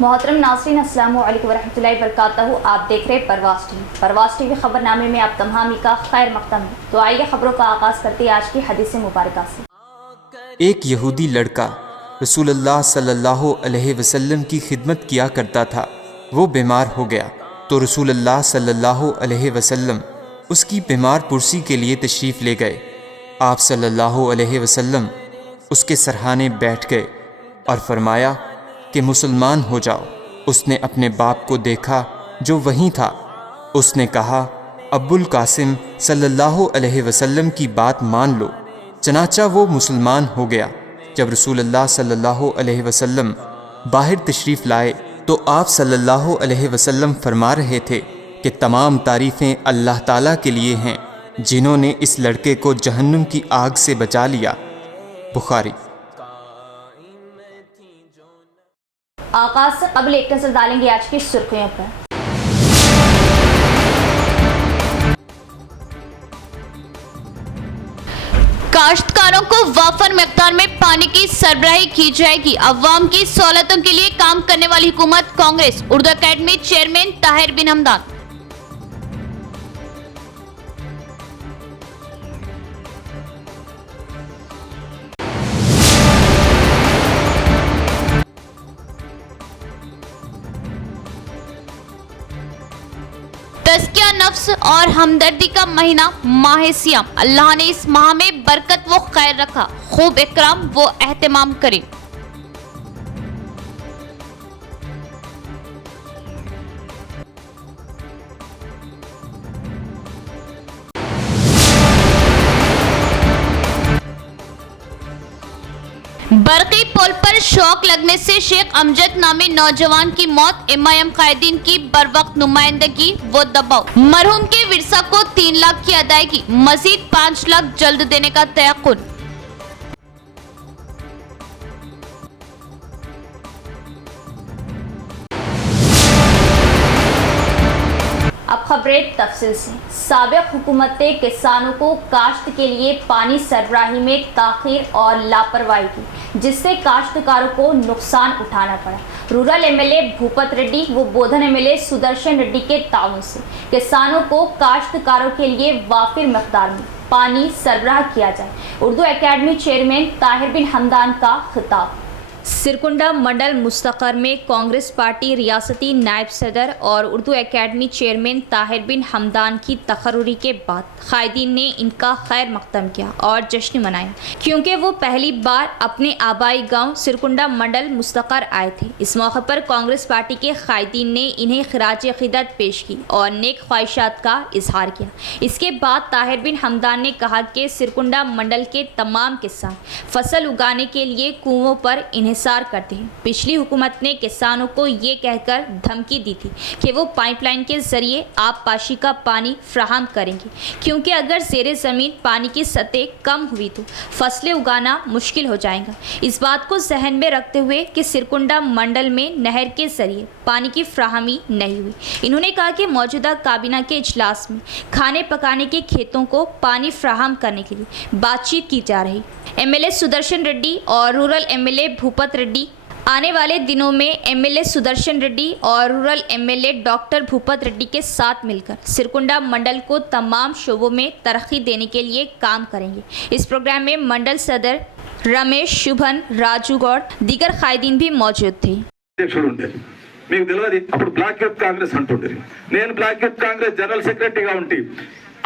मोहतरम नाज़रीन, अस्सलामु अलैकुम वरहमतुल्लाहि वबरकातुहू। आप देख रहे परवाज़ टीवी खबरनामे में आप तमामी का खैर मक़दम है। तो आइए खबरों का आगाज़ करते हैं आज की हदीस मुबारका से। एक यहूदी लड़का रसूलुल्लाह सल्लल्लाहु अलैहि वसल्लम की खिदमत किया करता था। वो बीमार हो गया तो रसूलुल्लाह सल्लल्लाहु अलैहि वसल्लम उसकी बीमार पुरसी के लिए तशरीफ़ ले गए। आप सल्लल्लाहु अलैहि वसल्लम उसके सरहाने बैठ गए और फरमाया कि मुसलमान हो जाओ। उसने अपने बाप को देखा जो वहीं था। उसने कहा, अब्बुल कासिम सल्लल्लाहु अलैहि वसल्लम की बात मान लो। चनाचा वो मुसलमान हो गया। जब रसूलुल्लाह सल्लल्लाहु अलैहि वसल्लम बाहर तशरीफ़ लाए तो आप सल्लल्लाहु अलैहि वसल्लम फरमा रहे थे कि तमाम तारीफ़ें अल्लाह ताला के लिए हैं जिन्होंने इस लड़के को जहन्नुम की आग से बचा लिया। बुखारी। आगाज़ से कबल एक नज़र डालेंगे आज की सुर्खियों पर। काश्तकारों को वाफर मिक़दार में पानी की सरबराही की जाएगी। अवाम की सहूलतों के लिए काम करने वाली हुकूमत कांग्रेस। उर्दू अकेडमी चेयरमैन ताहिर बिन हमदान। तज़किया नफ्स और हमदर्दी का महीना माह सियाम। अल्लाह ने इस माह में बरकत व खैर रखा। खूब इकराम व एहतमाम करें। बरकी पुल पर शौक लगने से शेख अमजद नामी नौजवान की मौत। एमआईएम कायदीन की बरवक्त नुमाइंदगी व दबाव। मरहूम के विरसा को 3 लाख की अदायगी, मजीद 5 लाख जल्द देने का तयक्कुन। अब खबरें तफसील से। साबिक हुकूमतें किसानों को काश्त के लिए पानी सरबराही में ताख़ीर और लापरवाही की, जिससे काश्तकारों को नुकसान उठाना पड़ा। रूरल एमएलए भूपत रेड्डी व बोधन एमएलए सुदर्शन रेड्डी के ताउन से किसानों को काश्तकारों के लिए वाफिर मकदार में पानी सरबराह किया जाए। उर्दू अकेडमी चेयरमैन ताहिर बिन हमदान का खिताब। सिरकुंडा मंडल मुस्तकर में कांग्रेस पार्टी रियासती नायब सदर और उर्दू अकेडमी चेयरमैन ताहिर बिन हमदान की तकर्रुरी के बाद कायदीन ने इनका खैर मक़दम किया और जश्न मनाया, क्योंकि वो पहली बार अपने आबाई गांव सिरकुंडा मंडल मुस्तकर आए थे। इस मौके पर कांग्रेस पार्टी के कायदीन ने इन्हें खिराज अक़ीदत पेश की और नेक ख्वाहिशात का इजहार किया। इसके बाद ताहिर बिन हमदान ने कहा कि सिरकुंडा मंडल के तमाम किसान फसल उगाने के लिए कुओं पर इन्हिसार करते हैं। पिछली हुकूमत ने किसानों को ये कहकर धमकी दी थी कि वो पाइपलाइन के जरिए आबपाशी का पानी फ्राहम करेंगे, क्योंकि अगर ज़ेरे ज़मीन पानी की सतह कम हुई तो फसलें उगाना मुश्किल हो जाएगा। इस बात को जहन में रखते हुए कि सिरकुंडा मंडल में नहर के जरिए पानी की फ्राहमी नहीं हुई, इन्होंने कहा कि मौजूदा काबीना के इजलास में खाने पकाने के खेतों को पानी फ्राहम करने के लिए बातचीत की जा रही। एमएलए सुदर्शन रेड्डी और रूरल एमएलए भूपत रेड्डी आने वाले दिनों में एमएलए सुदर्शन रेड्डी और rural MLA doctor Bhupat Reddy के साथ मिलकर सिरकुंडा मंडल को तमाम शोबों में तरक्की देने के लिए काम करेंगे। इस प्रोग्राम में मंडल सदर रमेश शुभन राजू गौड़ दीगर कायदीन भी मौजूद थे। మీకు తెలియదు అప్పుడు బ్లాక్ యూత్ కాంగ్రెస్ అంటుండేది. నేను బ్లాక్ యూత్ కాంగ్రెస్ జనరల్ సెక్రటరీగా ఉండి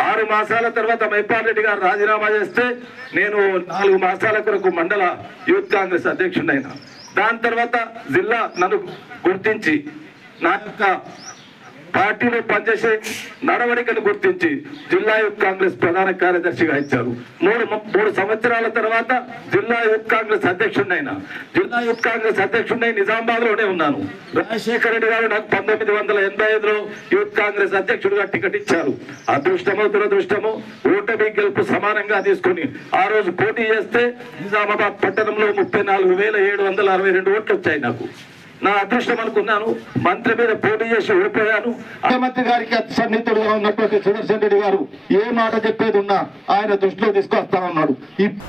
6 మాసాల తర్వాత మైపాల్ రెడ్డి గారు రాజీనామా చేస్తే నేను 4 మాసాల కొరకు మండల యూత్ కాంగ్రెస్ అధ్యక్షుడైనా. దాని తర్వాత జిల్లా నన్ను గుర్తించి నా యొక్క పార్టీలో పనిచేసే నడవడికను గుర్తించి జిల్లా యూత్ కాంగ్రెస్ ప్రధాన కార్యదర్శిగా ఇచ్చారు. 3 సంవత్సరాల తర్వాత జిల్లా యూత్ కాంగ్రెస్ అధ్యక్షుడైనా. జిల్లా యూత్ కాంగ్రెస్ అధ్యక్షుడై నిజామాబాద్ లోనే ఉన్నాను. రాజశేఖర రెడ్డి గారు నాకు 1985లో యూత్ కాంగ్రెస్ అధ్యక్షుడిగా టికెట్ ఇచ్చారు. అదృష్టమో దురదృష్టమో ఓటమి గెలుపు సమానంగా తీసుకుని ఆ రోజు పోటీ చేస్తే నిజామాబాద్ పట్టణంలో 34,762 ఓట్లు వచ్చాయి నాకు. నా అదృష్టం అనుకున్నాను. మంత్రి మీద పోటీ చేసి ఓడిపోయాను. ముఖ్యమంత్రి గారికి అతి సన్నిహితుడుగా ఉన్నటువంటి సుదర్శన్ రెడ్డి గారు ఏ మాట చెప్పేది ఉన్నా ఆయన దృష్టిలో తీసుకొస్తా ఉన్నాడు.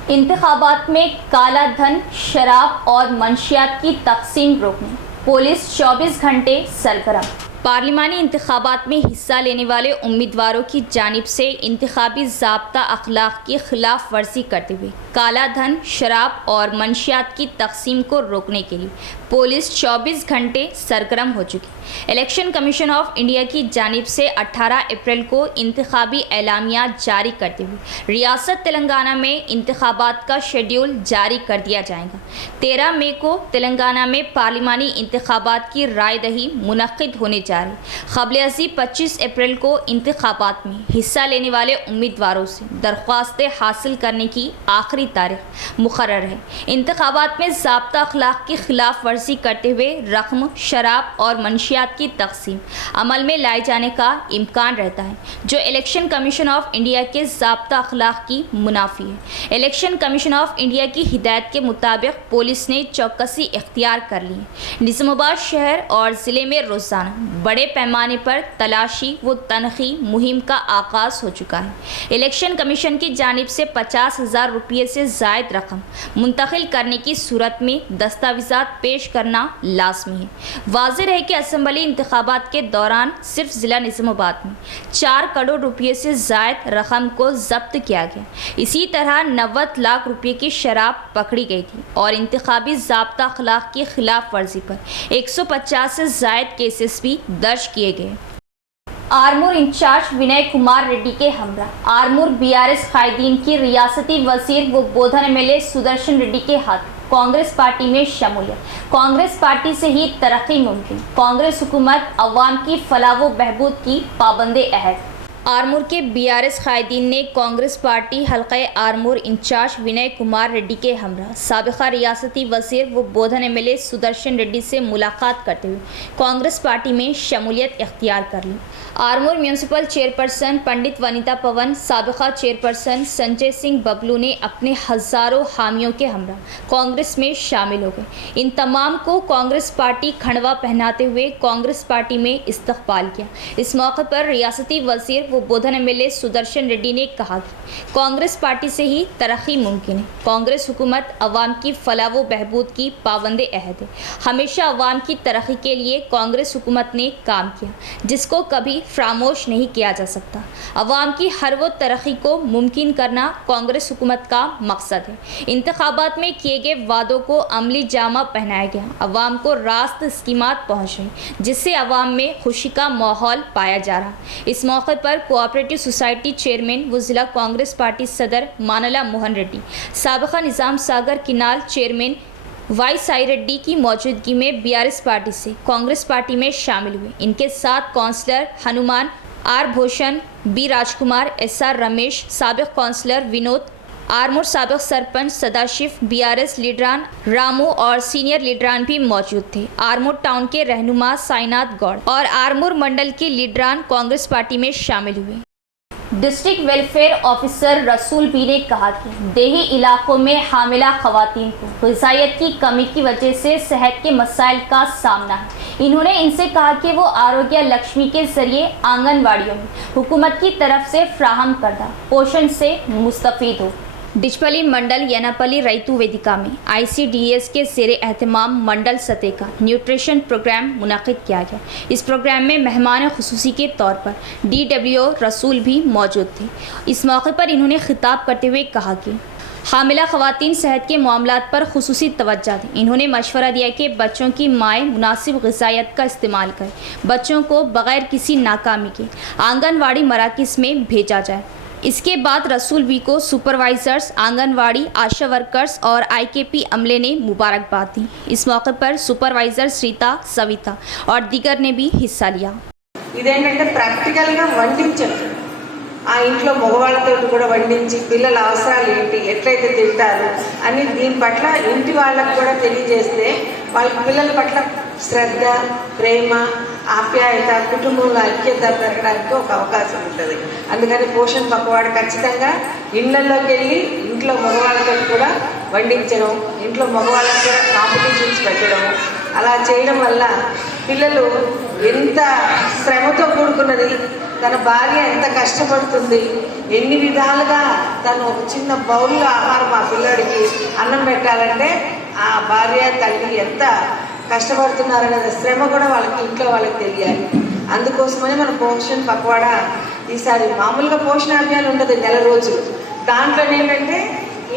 इंतखाबात में काला धन, शराब और मंशियात की तकसीम रोकने, पुलिस 24 घंटे सरगर्म। पार्लिमानी इंतखाबात में हिस्सा लेने वाले उम्मीदवारों की जानिब से इंतखाबी ज़ाब्ता अखलाक की खिलाफ वर्जी करते हुए काला धन, शराब और मंशियात की तकसीम को रोकने के लिए पुलिस 24 घंटे सरगर्म हो चुकी। इलेक्शन कमीशन ऑफ इंडिया की जानिब से 18 अप्रैल को इंतखाबी एलामिया जारी करते हुए रियासत तेलंगाना में इंतखाबात का शेड्यूल जारी कर दिया जाएगा। 13 मई को तेलंगाना में पार्लिमानी इंतखाबात की रायदही मुनक्किद होने जा रही। क़ब्ल-ए-अज़ीं 25 अप्रैल को इंतखाबात में हिस्सा लेने वाले उम्मीदवारों से दरख्वास्तें हासिल करने की आखिरी तारीख मुकर्रर है। इंतखाबात में ज़ाब्ता अखलाक की खिलाफ वर्जी करते हुए रकम, शराब और मंशियात की तकसीम अमल में लाए जाने का इम्कान रहता है, जो इलेक्शन कमीशन ऑफ इंडिया के ज़ाब्ता अखलाक की मुनाफी है। इलेक्शन कमीशन ऑफ इंडिया की हिदायत के मुताबिक पुलिस ने चौकसी इख्तियार कर ली है। निज़ामाबाद शहर और ज़िले में रोज़ाना बड़े पैमाने पर तलाशी व तनखी मुहिम का आगाज़ हो चुका है। इलेक्शन कमीशन की जानिब से 50,000 रुपये से ज़ायद रकम मुंतकिल करने की सूरत में दस्तावेज़ात पेश करना लाजमी है। वाज़ेह है कि असम्बली इंतखाबात के दौरान सिर्फ ज़िला निज़ामाबाद में 4 करोड़ रुपये से ज़ायद रकम को जब्त किया गया। इसी तरह 90 लाख रुपये की शराब पकड़ी गई थी और इंतखाबी ज़ाब्ता अखलाक की खिलाफ वर्जी पर 150 से ज़ायद केसेस भी दर्ज किए गए। आरमूर इंचार्ज विनय कुमार रेड्डी के हमरा। आरमूर बीआरएस कायदीन की रियासती वजीर व बोधन एमएलए सुदर्शन रेड्डी के हाथ कांग्रेस पार्टी में शमूलियत। कांग्रेस पार्टी से ही तरक्की मुमकिन। कांग्रेस हुकूमत अवाम की फलाह व बहबूद की पाबंद अहद। आरमूर के बीआरएस कायदीन ने कांग्रेस पार्टी हल्का आरमूर इंचार्ज विनय कुमार रेड्डी के हमरा साबिका रियासती वजीर व बोधन एमएलए सुदर्शन रेड्डी से मुलाकात करते हुए कांग्रेस पार्टी में शमूलियत इख्तियार कर ली। आरमूर म्यूनसिपल चेयरपर्सन पंडित वनिता पवन, साबिका चेयरपर्सन संजय सिंह बबलू ने अपने हज़ारों हामियों के हमरा कांग्रेस में शामिल हो गए। इन तमाम को कांग्रेस पार्टी खंडवा पहनाते हुए कांग्रेस पार्टी में इस्तकबाल किया। इस मौके पर रियासती वजीर व बोधन एमएलए सुदर्शन रेड्डी ने कहा कि कांग्रेस पार्टी से ही तरक्की मुमकिन है। कांग्रेस हुकूमत अवाम की फलाह व बहबूद की पाबंद अहद है। हमेशा अवाम की तरक्की के लिए कांग्रेस हुकूमत ने काम किया, जिसको कभी फरामोश नहीं किया जा सकता। अवाम की हर वो तरक्की को मुमकिन करना कांग्रेस हुकूमत का मकसद है। इंतखाबात में किए गए वादों को अमली जामा पहनाया गया। अवाम को रास्त स्कीमात पहुँच रही, जिससे अवाम में खुशी का माहौल पाया जा रहा। इस मौके पर कोऑपरेटिव सोसाइटी चेयरमैन व जिला कांग्रेस पार्टी सदर मानला मोहन रेड्डी, साबिका निज़ाम सागर canal chairman Y Sai Reddy की मौजूदगी में बीआरएस पार्टी से कांग्रेस पार्टी में शामिल हुए। इनके साथ councillor Hanuman, R Bhushan, B Rajkumar, SR Ramesh, साबिक काउंसलर विनोद, आरमूर साबिक सरपंच सदाशिव, बीआरएस लीडरान रामू और सीनियर लीडरान भी मौजूद थे। आरमूर टाउन के रहनुमा साईनाथ गौड़ और आरमूर मंडल के लीडरान कांग्रेस पार्टी में शामिल हुए। डिस्ट्रिक्ट वेलफेयर ऑफिसर रसूल बी ने कहा कि देही इलाकों में हामिला खवातीन को ग़िज़ाइयत की कमी की वजह से सेहत के मसाइल का सामना है। इन्होंने इनसे कहा कि वो आरोग्य लक्ष्मी के जरिए आंगनवाड़ियों में हुकूमत की तरफ से फ्राहम करदा पोषण से मुस्तफ़ीद हो। डिचपली मंडल यनापली रैतु वेदिका में ICDS के ज़ेरे एहतमाम मंडल सतह का न्यूट्रिशन प्रोग्राम मुनक़िद किया गया। इस प्रोग्राम में मेहमान ख़ुसूसी के तौर पर DWO रसूल भी मौजूद थे। इस मौके पर इन्होंने खिताब करते हुए कहा कि हामिला ख़वातीन सेहत के मामलात पर खुसूसी तवज्जो दें। इन्होंने मशवरा दिया कि बच्चों की माएँ मुनासिब ग़िज़ाइयत का इस्तेमाल करें। बच्चों को बग़ैर किसी नाकामी के आंगनवाड़ी मराकिज़ में भेजा जाए। इसके बाद रसूल बी को सुपरवाइजर्स, आंगनवाड़ी, आशा वर्कर्स और IKP अमले ने मुबारकबाद दी। इस मौके पर सुपरवाइजर श्रीता, सविता और दीगर ने भी हिस्सा लिया। ఇదేంటంటే ప్రాక్టికల్గా వండించడం, ఆ ఇంట్లో మగవాళ్ళతో కూడా వండించి పిల్లల అవసరాలు ఏంటి, ఎట్లయితే తింటారు అని దీని పట్ల ఇంటి వాళ్ళకు కూడా తెలియజేస్తే వాళ్ళ పిల్లల పట్ల శ్రద్ధ, ప్రేమ, ఆప్యాయత, కుటుంబంలో ఐక్యత పెరగడానికి ఒక అవకాశం ఉంటుంది. అందుకని పోషణ్ పక్కవాడు ఖచ్చితంగా ఇళ్లలోకి వెళ్ళి ఇంట్లో మగవాళ్ళతో కూడా వండించడం, ఇంట్లో మగవాళ్ళకి కూడా కాంపిటీషన్స్ పెట్టడం, అలా చేయడం వల్ల పిల్లలు ఎంత శ్రమతో కూడుకున్నది, తన భార్య ఎంత కష్టపడుతుంది, ఎన్ని విధాలుగా తను ఒక చిన్న బౌల్లో ఆహారం ఆ పిల్లడికి అన్నం పెట్టాలంటే ఆ భార్య తల్లి ఎంత కష్టపడుతున్నారు కదా, శ్రమ కూడా వాళ్ళకి ఇంట్లో వాళ్ళకి తెలియాలి. అందుకోసమని మన పోషణ పక్వాడా ఈసారి మామూలుగా పోషణ అభియాన్ ఉంటుంది నెల రోజులు. దాంట్లో ఏంటంటే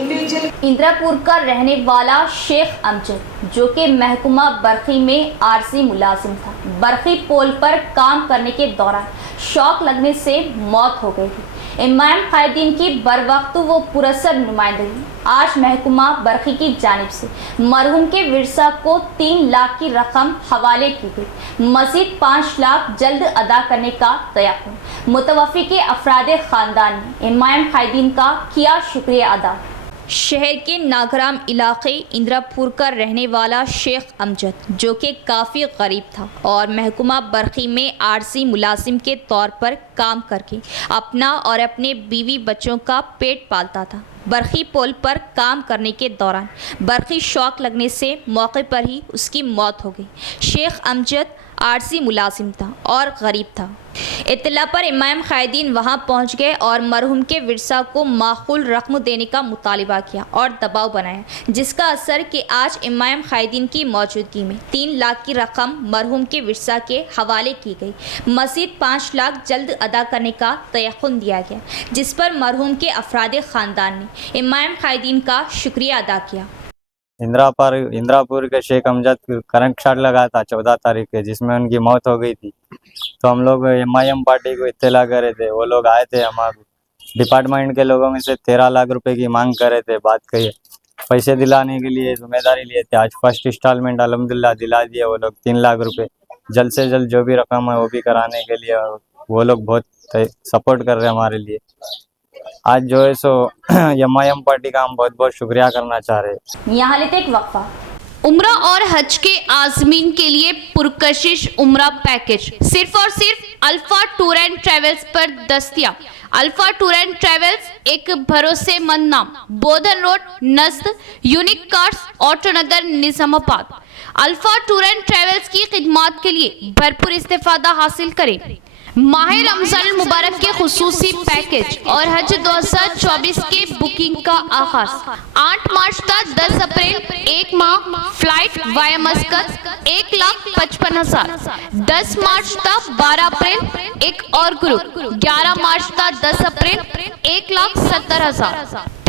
इंडिविजुअल इंदिरापुर का रहने वाला शेख अमजद, जो कि महकुमा बरखी में आरसी मुलाजिम था, बरखी पोल पर काम करने के दौरान शॉक लगने से मौत हो गई थी। इमाम कायदीन की बर वक्त वो पुरस्सर नुमाइंदगी आज महकुमा बरखी की जानिब से मरहूम के विरसा को 3 लाख की रकम हवाले की गई। मजीद 5 लाख जल्द अदा करने का तयक्कुन। मुतवफ़ी के अफराद ख़ानदान ने इमाम कायदीन का किया शुक्रिया अदा। शहर के नागराम इलाके इंदिरापुर का रहने वाला शेख अमजद, जो कि काफ़ी गरीब था और महकुमा बरखी में आरसी मुलाजिम के तौर पर काम करके अपना और अपने बीवी बच्चों का पेट पालता था, बरखी पोल पर काम करने के दौरान बरखी शॉक लगने से मौके पर ही उसकी मौत हो गई। शेख अमजद आरसी मुलाजिम था और गरीब था। इत्तला पर इमाम कायदीन वहां पहुंच गए और मरहूम के विरसा को माकूल रकम देने का मुतालिबा किया और दबाव बनाया, जिसका असर कि आज इमाम कायदीन की मौजूदगी में 3 लाख की रकम मरहूम के विरसा के हवाले की गई। मज़ीद 5 लाख जल्द अदा करने का तयक्कुन दिया गया, जिस पर मरहूम के अफराद ख़ानदान ने इमाम कायदीन का शुक्रिया अदा किया। इंदिरापुर के शेख अमजद करंट शॉट लगा था 14 तारीख के, जिसमें उनकी मौत हो गई थी। तो हम लोग MIM पार्टी को इत्तला कर रहे थे। वो लोग आए थे, हमारे डिपार्टमेंट के लोगों में से 13 लाख रुपए की मांग कर रहे थे। बात कही, पैसे दिलाने के लिए जिम्मेदारी लिए थे। आज फर्स्ट इंस्टॉलमेंट अल्हम्दुलिल्लाह दिला दिए वो लोग 3 लाख रुपए। जल्द से जल्द जो भी रकम है वो भी कराने के लिए वो लोग बहुत सपोर्ट कर रहे हैं हमारे लिए। आज जो है सो MIM पार्टी का हम बहुत बहुत शुक्रिया करना चाह रहे हैं। यहाँ लेते एक वक्फा। उम्रा और हज के आज़मीन के लिए पुरकशिश उम्रा पैकेज सिर्फ और सिर्फ अल्फा टूर एंड ट्रेवल्स पर दस्तयाब। अल्फा टूर एंड ट्रेवल्स एक भरोसेमंद नाम, बोधन रोड, नस्द, unique cars, Autonagar, Nizamabad. Alpha tour and travels की खिदमात के लिए भरपूर इस्तेफादा हासिल करें। माह रमजान मुबारक के खुसूसी पैकेज और हज 2024 के बुकिंग का आगाज 8 मार्च तक 10 अप्रैल 1 माह फ्लाइट वाया मस्कत 1,55,000। 10 मार्च तक 12 अप्रैल एक और ग्रुप, 11 मार्च तक 10 अप्रैल 1,70,000।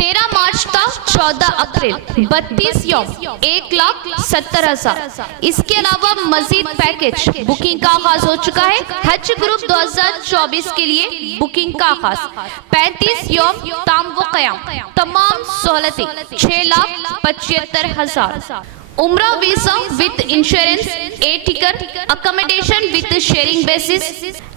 13 मार्च तक 14 अप्रैल 32 यौम 1,70,000। इसके अलावा मजीद पैकेज बुकिंग का आगाज हो चुका है। हज ग्रुप 2024 के लिए बुकिंग का आगाज 35 यौम ताम व क़याम, तमाम सहूलतें 6,75,000। उम्रा visa with insurance, a ticket, accommodation with sharing basis,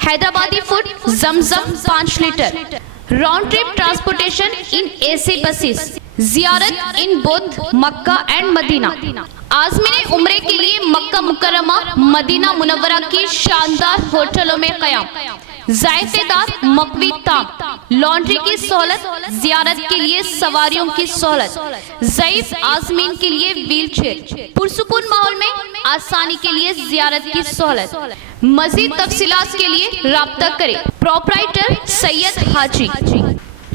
Hyderabadi food, जमजम 5 litre, round trip transportation in AC buses, जियारत in both Mecca and Medina. आज़मीन उम्रे के लिए मक्का मुकर्रमा, मदीना मुनव्वरा की शानदार होटलों में क़याम, ज़ायदेदार मकवी ताम, लॉन्ड्री की सहूलत, जियारत के लिए सवारियों की सहूलत, ज़ईफ आज़मीन के लिए व्हील चेयर, पुरसुकून माहौल में आसानी के लिए जियारत की सहूलत। मज़ीद तफसीलात के लिए राब्ता करें प्रोपराइटर सैयद हाजी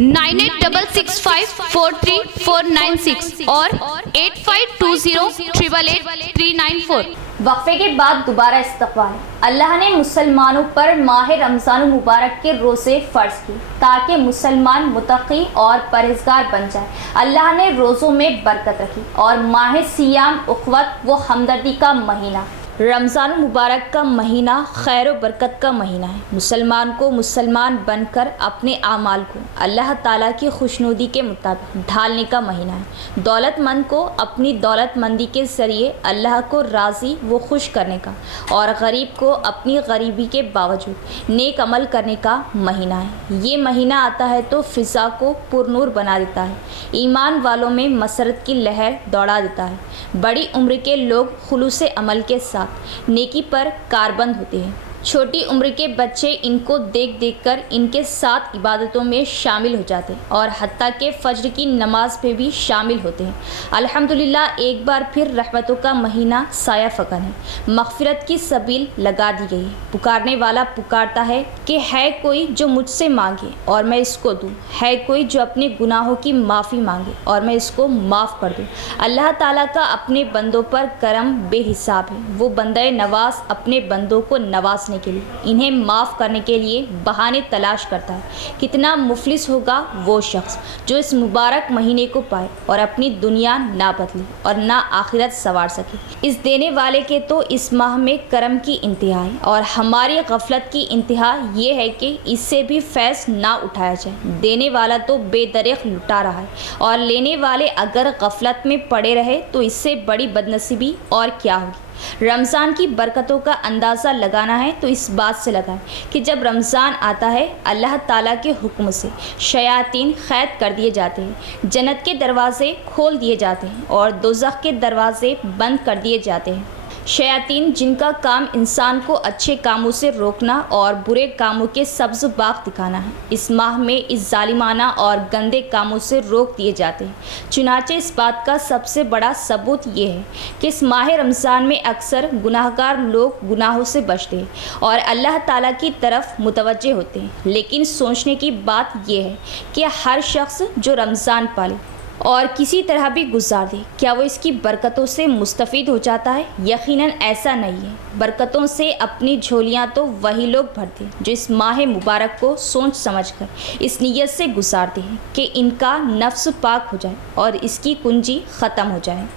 9866543496 और 8520888394। वक्फे के बाद दोबारा इस्तक़बाल। अल्लाह ने मुसलमानों पर माह रमज़ान मुबारक के रोज़े फ़र्ज़ किए ताकि मुसलमान मुत्तक़ी और परहेज़गार बन जाए। अल्लाह ने रोज़ों में बरकत रखी और माह सियाम उख़्वत व हमदर्दी का महीना, रमज़ान मुबारक का महीना खैर व बरकत का महीना है। मुसलमान को मुसलमान बनकर अपने आमाल को अल्लाह ताला की खुशनुदी के मुताबिक ढालने का महीना है। दौलतमंद को अपनी दौलतमंदी के ज़रिए अल्लाह को राज़ी व खुश करने का और गरीब को अपनी गरीबी के बावजूद नेक अमल करने का महीना है। ये महीना आता है तो फ़िज़ा को पुरनूर बना देता है, ईमान वालों में मसरत की लहर दौड़ा देता है। बड़ी उम्र के लोग खुलूस अमल के साथ नेकी पर कारबंद होते हैं। छोटी उम्र के बच्चे इनको देख देखकर इनके साथ इबादतों में शामिल हो जाते हैं और हत्ता के फज्र की नमाज पे भी शामिल होते हैं। अल्हम्दुलिल्लाह, एक बार फिर रहमतों का महीना साया फकन है, मग़फ़िरत की सबील लगा दी गई है। पुकारने वाला पुकारता है कि है कोई जो मुझसे मांगे और मैं इसको दूँ, है कोई जो अपने गुनाहों की माफ़ी मांगे और मैं इसको माफ़ कर दूँ। अल्लाह ताला का अपने बंदों पर करम बेहिसाब है। वो बंदे नवाज अपने बंदों को नवाजने के लिए, इन्हें माफ़ करने के लिए बहाने तलाश करता है। कितना मुफलिस होगा वो शख्स जो इस मुबारक महीने को पाए और अपनी दुनिया ना बदले और ना आखिरत संवार सके। इस देने वाले के तो इस माह में करम की इंतहा है और हमारी गफलत की इंतहा ये है कि इससे भी फैज़ ना उठाया जाए। देने वाला तो बेदरिक लुटा रहा है और लेने वाले अगर गफलत में पड़े रहे तो इससे बड़ी बदनसीबी और क्या होगी। रमज़ान की बरकतों का अंदाज़ा लगाना है तो इस बात से लगाएं कि जब रमज़ान आता है अल्लाह ताला के हुक्म से शयातीन क़ैद कर दिए जाते हैं, जन्नत के दरवाज़े खोल दिए जाते हैं और दोज़ख के दरवाज़े बंद कर दिए जाते हैं। शयातीन जिनका काम इंसान को अच्छे कामों से रोकना और बुरे कामों के सब्ज़ बाग दिखाना है, इस माह में इस जालिमाना और गंदे कामों से रोक दिए जाते हैं। चुनाचे इस बात का सबसे बड़ा सबूत ये है कि इस माह रमज़ान में अक्सर गुनाहगार लोग गुनाहों से बचते हैं और अल्लाह ताला की तरफ मुतवज्जे होते हैं। लेकिन सोचने की बात यह है कि हर शख्स जो रमज़ान पाले और किसी तरह भी गुजार दे, क्या वो इसकी बरकतों से मुस्तफ़ीद हो जाता है? यकीनन ऐसा नहीं है। बरकतों से अपनी झोलियाँ तो वही लोग भरते हैं जो इस माह मुबारक को सोच समझकर इस नीयत से गुजारते हैं कि इनका नफ्स पाक हो जाए और इसकी कुंजी ख़त्म हो जाए।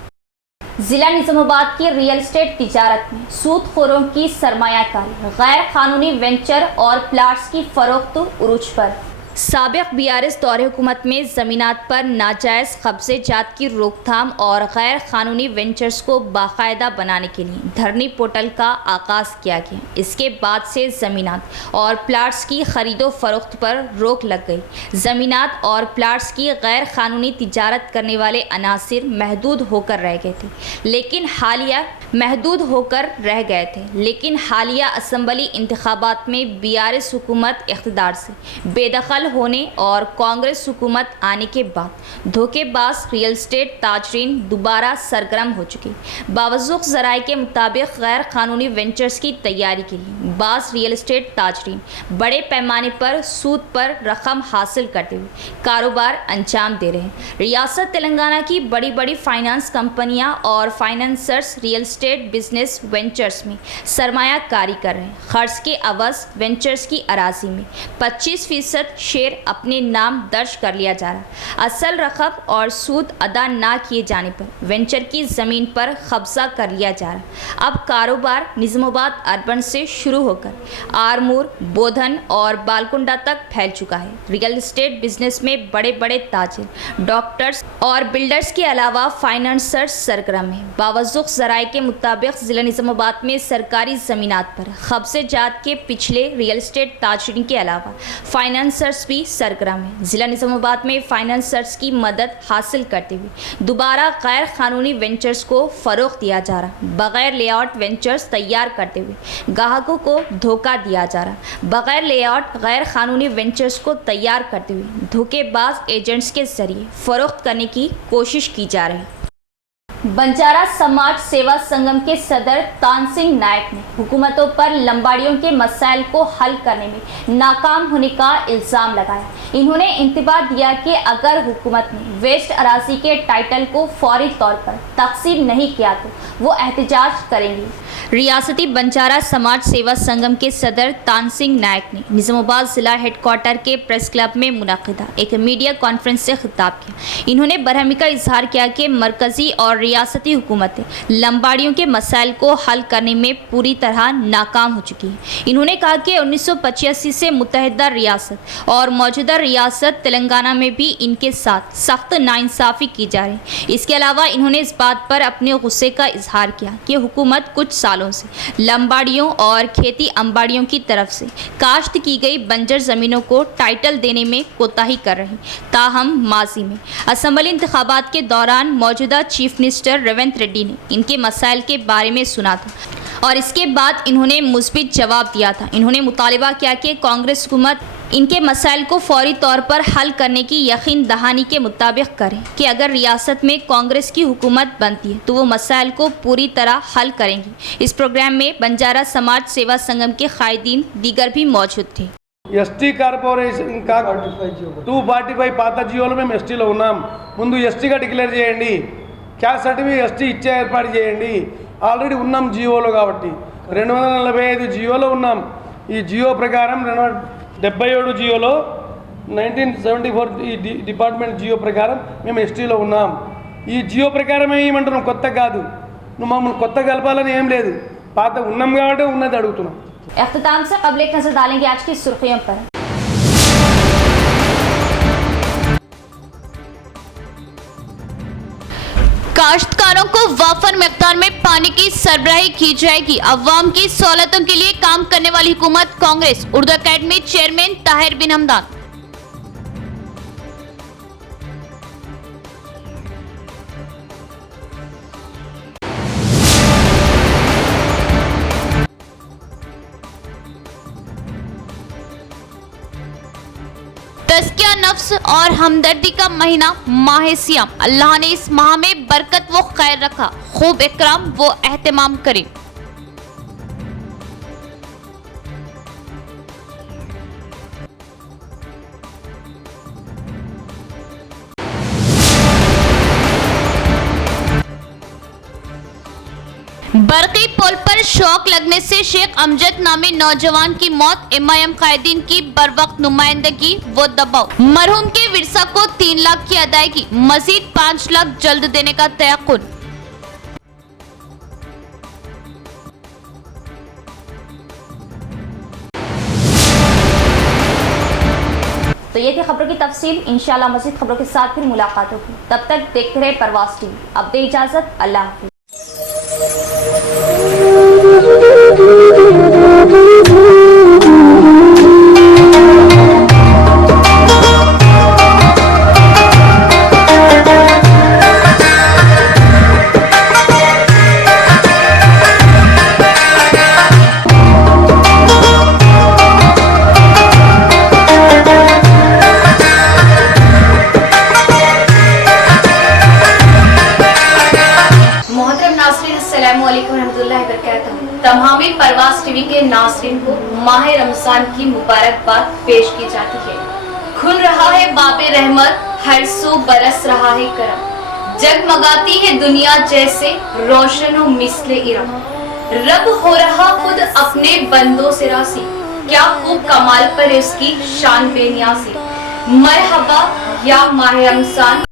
ज़िला निज़ामाबाद की रियल एस्टेट तिजारत में सूदखोरों की सरमायाकारी, गैर कानूनी वेंचर और प्लाट्स की फ़रोख्त उरूज पर। साबिक़ BRS दौरे हुकूमत में ज़मीनात पर नाजायज़ कब्ज़े जात की रोकथाम और गैर कानूनी वेंचर्स को बाकायदा बनाने के लिए धरनी पोर्टल का आगाज़ किया गया। इसके बाद से ज़मीनात और प्लाट्स की ख़रीदो फरोख्त पर रोक लग गई। ज़मीनात और प्लाट्स की गैर कानूनी तिजारत करने वाले अनासिर महदूद होकर रह गए थे, लेकिन हालिया असम्बली इंतखाबात में BRS हुकूमत इख्तिदार से बेदखल होने और कांग्रेस हुकूमत आने के बाद धोखेबाज रियल एस्टेट ताजरीन दोबारा सरगर्म हो चुके। बावजूद ज़राए के मुताबिक गैर कानूनी वेंचर्स की तैयारी के लिए बाज़ रियल एस्टेट ताजरीन बड़े पैमाने पर सूद पर रकम हासिल करते हुए कारोबार अंजाम दे रहे हैं। रियासत तेलंगाना की बड़ी बड़ी फाइनेंस कंपनियां और financiers real estate business ventures में सरमायाकारी कर रहे हैं। खर्च के अवज़ वेंचर्स की अराजी में 25% शेयर अपने नाम दर्ज कर लिया जा रहा। असल रकम और सूद अदा ना किए जाने पर वेंचर की ज़मीन पर कब्जा कर लिया जा रहा। अब कारोबार निज़ामाबाद अर्बन से शुरू होकर आरमूर, बोधन और बालकुंडा तक फैल चुका है। रियल एस्टेट बिजनेस में बड़े बड़े ताजिर, डॉक्टर्स और बिल्डर्स के अलावा फाइनेंसर्स सरगर्म हैं। बावजूद ज़राए के मुताबिक ज़िला निज़ामाबाद में सरकारी ज़मीनात पर कब्ज़े जात के पिछले रियल एस्टेट ताजरीन के अलावा फाइनेंसर्स भी सरगर्म है। ज़िला निज़ामाबाद में फाइनेंसर्स की मदद हासिल करते हुए दोबारा गैर कानूनी वेंचर्स को फ़रोग़ दिया जा रहा। बग़ैर लेआउट वेंचर्स तैयार करते हुए ग्राहकों को धोखा दिया जा रहा। बग़ैर लेआउट गैर कानूनी वेंचर्स को तैयार करते हुए धोखेबाज एजेंट्स के ज़रिए फ़रोख्त करने की कोशिश की जा रही है। बंजारा समाज सेवा संगम के सदर तानसिंह नायक ने हुकूमतों पर लंबाड़ियों के मसाइल को हल करने में नाकाम होने का इल्ज़ाम लगाया। इन्होंने इंतबाह दिया कि अगर हुकूमत ने वेस्ट अराजी के टाइटल को फौरी तौर पर तकसीम नहीं किया तो वो एहतजाज करेंगे। रियासती बंजारा समाज सेवा संगम के सदर तानसिंह नायक ने निज़ामाबाद ज़िला हेडक्वार्टर के प्रेस क्लब में मुनाकिदा एक मीडिया कॉन्फ्रेंस से खिताब किया। इन्होंने बरहमी का इजहार किया कि मरकज़ी और रियासती हुकूमतें लंबाड़ियों के मसाइल को हल करने में पूरी तरह नाकाम हो चुकी हैं। इन्होंने कहा कि 1985 से मुत्तहिदा रियासत और मौजूदा रियासत तेलंगाना में भी इनके साथ सख्त नाइंसाफ़ी की जा रही है। इसके अलावा इन्होंने इस बात पर अपने गुस्से का इजहार किया कि हुकूमत कुछ सालों से लंबाड़ियों और खेती अंबाड़ियों की तरफ से काश्त की गई बंजर ज़मीनों को टाइटल देने में कोताही कर रही। ताहम माजी में असम्बली इंतखाबात के दौरान मौजूदा चीफ मिनिस्टर रेवंत रेड्डी ने इनके मसाइल के बारे में सुना था और इसके बाद इन्होंने मुस्बित जवाब दिया था। इन्होंने मुतालबा किया कि कांग्रेस हुकूमत इनके मसाइल को फौरी तौर पर हल करने की यकीन दहानी के मुताबिक करें कि अगर रियासत में कांग्रेस की हुकूमत बनती है तो वो मसाइल को पूरी तरह हल करेंगी। इस प्रोग्राम में बंजारा समाज सेवा संगम के कायदीन दीगर भी मौजूद थे। ఎస్టీ కార్పొరేషన్ ఇంకా 245 పాత జియోలో మేము ఎస్టీలో ఉన్నాం. ముందు ఎస్టీగా డిక్లేర్ చేయండి, క్యాస్ట్ సర్టిఫికేట్ ఎస్టీ ఇచ్చే ఏర్పాటు చేయండి. ఆల్రెడీ ఉన్నాం జియోలో కాబట్టి 245 జియోలో ఉన్నాం. ఈ జియో ప్రకారం 77 జియోలో 1974 ఈ డిపార్ట్మెంట్ జియో ప్రకారం మేము ఎస్టీలో ఉన్నాం. ఈ జియో ప్రకారమే ఏమంటున్నాం, కొత్త కాదు. నువ్వు మమ్మల్ని కొత్త కలపాలని ఏం లేదు, పాత ఉన్నాం కాబట్టి ఉన్నది అడుగుతున్నాం. इख्तिताम से क़ब्ल एक नज़र डालेंगे आज की सुर्खियों पर। काश्तकारों को वाफर मिक़दार में पानी की सरबराही की जाएगी। अवाम की सहूलतों के लिए काम करने वाली हुकूमत कांग्रेस। उर्दू अकेडमी चेयरमैन ताहिर बिन हमदान। तज़किया नफ्स और हमदर्दी का महीना माह सियाम। अल्लाह ने इस माह में बरकत व खैर रखा, खूब इकराम व एहतमाम करें। बरकी पुल पर शौक लगने से शेख अमजद नामी नौजवान की मौत। एमआईएम कायदीन की बरवक्त नुमाइंदगी व दबाव। मरहूम के विरसा को 3 लाख की अदायगी, मजीद 5 लाख जल्द देने का तयक्कुन। तो ये थी खबरों की तफसील। इंशाल्लाह मज़ीद खबरों के साथ फिर मुलाकात होगी। तब तक देखते रहे परवाज़ टीवी। अब दे इजाज़त, अल्लाह हाफ़िज़। तमामी परवाज़ टीवी के नाज़रीन को माह रमज़ान की मुबारकबाद पेश की जाती है। खुल रहा है बाबे रहमत, हर सो बरस रहा है करम, जगमगाती है दुनिया जैसे रोशन व मिस्ले इरम। रब हो रहा खुद अपने बंदों से रासी, क्या खूब कमाल पर उसकी शान बेनियासी। मरहबा या माह रमज़ान।